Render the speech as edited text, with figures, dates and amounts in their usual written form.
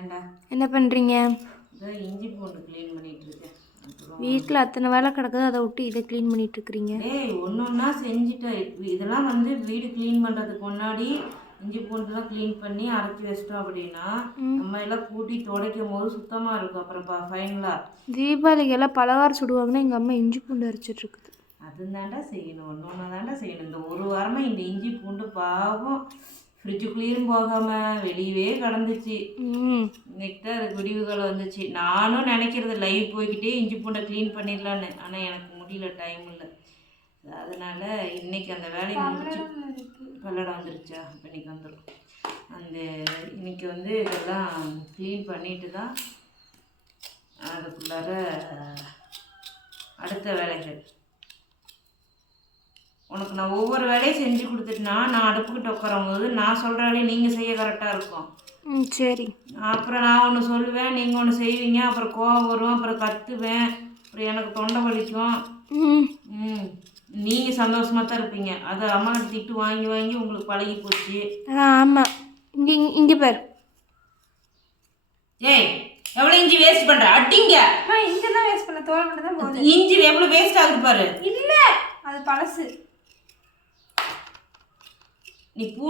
ஏண்டா என்ன பண்ணுறீங்க? இஞ்சி பூண்டு க்ளீன் பண்ணிட்டு இருக்கேன். வீட்டில் அத்தனை வேலை கிடக்குது, அதை விட்டு இதை க்ளீன் பண்ணிட்டு இருக்கிறீங்க. டேய் ஒன்று ஒன்றா செஞ்சுட்டேன். இதெல்லாம் வந்து வீடு க்ளீன் பண்ணுறதுக்கு முன்னாடி இஞ்சி பூண்டுலாம் க்ளீன் பண்ணி அரைச்சி வச்சிட்டோம் அப்படின்னா நம்ம எல்லாம் கூட்டி துடைக்கும் போது சுத்தமாக இருக்கும். அப்புறம் ஃபைனலாக தீபாவளிக்கெல்லாம் பலகாரம் சுடுவாங்கன்னா எங்கள் அம்மா இஞ்சி பூண்டு அரைச்சிட்டு இருக்குது. அதுதாண்டா செய்யணும், ஒன்று ஒன்றா தாண்டா செய்யணும். இந்த ஒரு வாரமாக இந்த இஞ்சி பூண்டு பாவம் ஃப்ரிட்ஜுக்குள்ளேயும் போகாமல் வெளியவே கிடந்துச்சு. இன்னைக்கு தான் அதுக்கு விடிவுகள் வந்துச்சு. நானும் நினைக்கிறது லைவ் போய்கிட்டே இஞ்சி பூண்டை க்ளீன் பண்ணிடலான்னு. ஆனால் எனக்கு முடியல, டைம் இல்லை. அதனால் இன்றைக்கி அந்த வேலையை முடிச்சு பல்லடம் வந்துருச்சா, இப்போ இன்றைக்கி வந்துடும். இன்றைக்கி வந்து இதெல்லாம் க்ளீன் பண்ணிட்டு தான் அதுக்குள்ளார அடுத்த வேலைகள். உனக்கு நான் ஒவ்வொரு வேலையும் செஞ்சு கொடுத்துட்டுனா நான் அடுப்புக்கிட்ட உட்காரும் போது நான் சொல்கிற வேலையை நீங்கள் செய்ய கரெக்டாக இருக்கும். சரி. அப்புறம் நான் ஒன்று சொல்லுவேன், நீங்கள் ஒன்று செய்வீங்க. அப்புறம் கோவம் வரும், அப்புறம் கத்துவேன், அப்புறம் எனக்கு தொண்டை வலிக்கும். நீங்கள் சந்தோஷமாக தான் இருப்பீங்க. அதை அம்மா திட்டு வாங்கி வாங்கி உங்களுக்கு பழகி போச்சு. ஆமாம். இங்கே பார். ஏய் எவ்வளோ இஞ்சி வேஸ்ட் பண்ணுற? அட்டிங்க. இஞ்சி தான் வேஸ்ட் பண்ண, தோல் மட்டும் தான் போகுது. இஞ்சி எவ்வளோ வேஸ்ட் ஆகுது பாரு. இல்லை, அது பழசு. நீ பூண்டு